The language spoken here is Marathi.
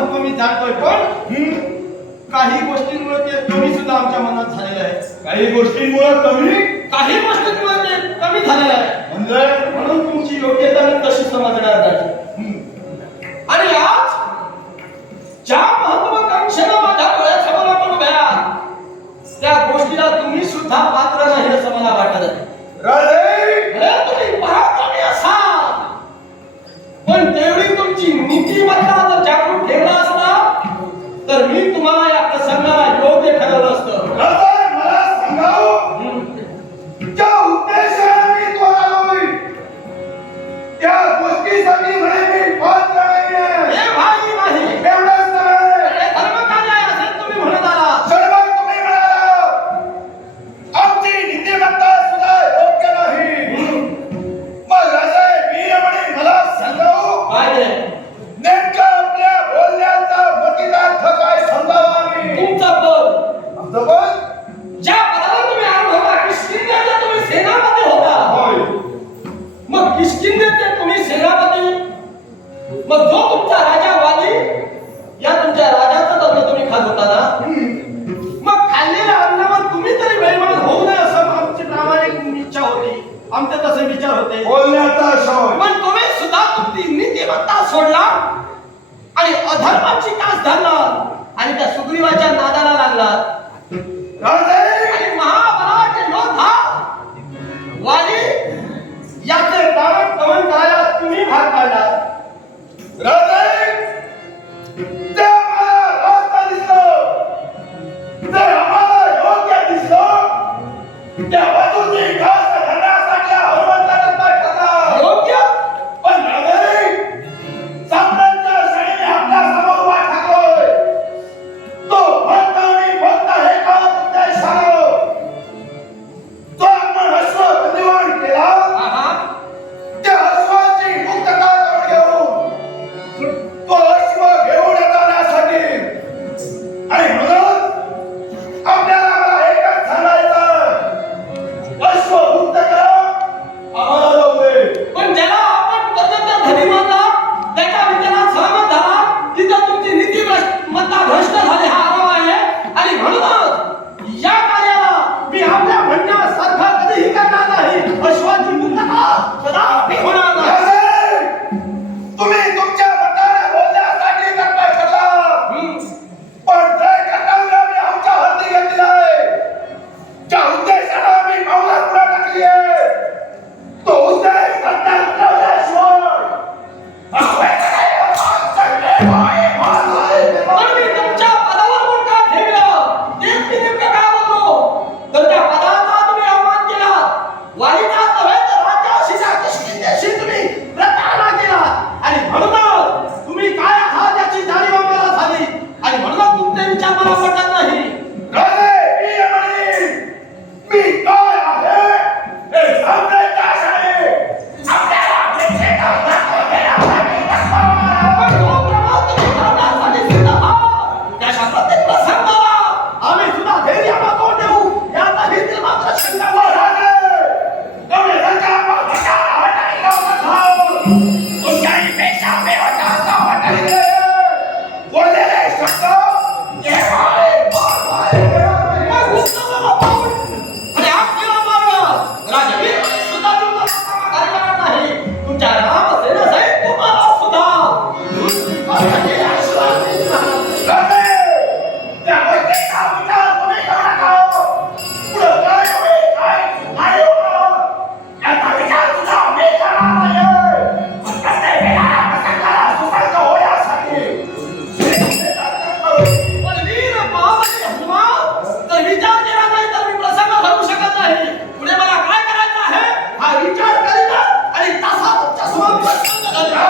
महत्त्व मी जाणतोय पण काही गोष्टींमुळे ते कमी सुद्धा आमच्या मनात झालेलं आहे. काही गोष्टींमुळे कमी? काही गोष्टींमुळे ते कमी झालेलं आहे. म्हणजे? म्हणून तुमची योग्यता तशी समजणार नाही. मग जो तुमचा राजा वाली या तुमच्या राजाचा अन्न तुम्ही खात होता ना? मग खाल्लेल्या अन्नावर तुम्ही तरी बेमान होऊ नये असं आमची प्रामाणिक इच्छा होती. आमचे तसे विचार होते. बोलण्याचा पण तुम्ही सुद्धा तुमची नीतिमत्ता सोडला आणि अधर्माची कास धरला आणि त्या सुग्रीवाच्या नादाला लागला आणि महाबलाचे योद्धा वाली याचे कारण करायला तुम्ही भाग पाडला राधे Lord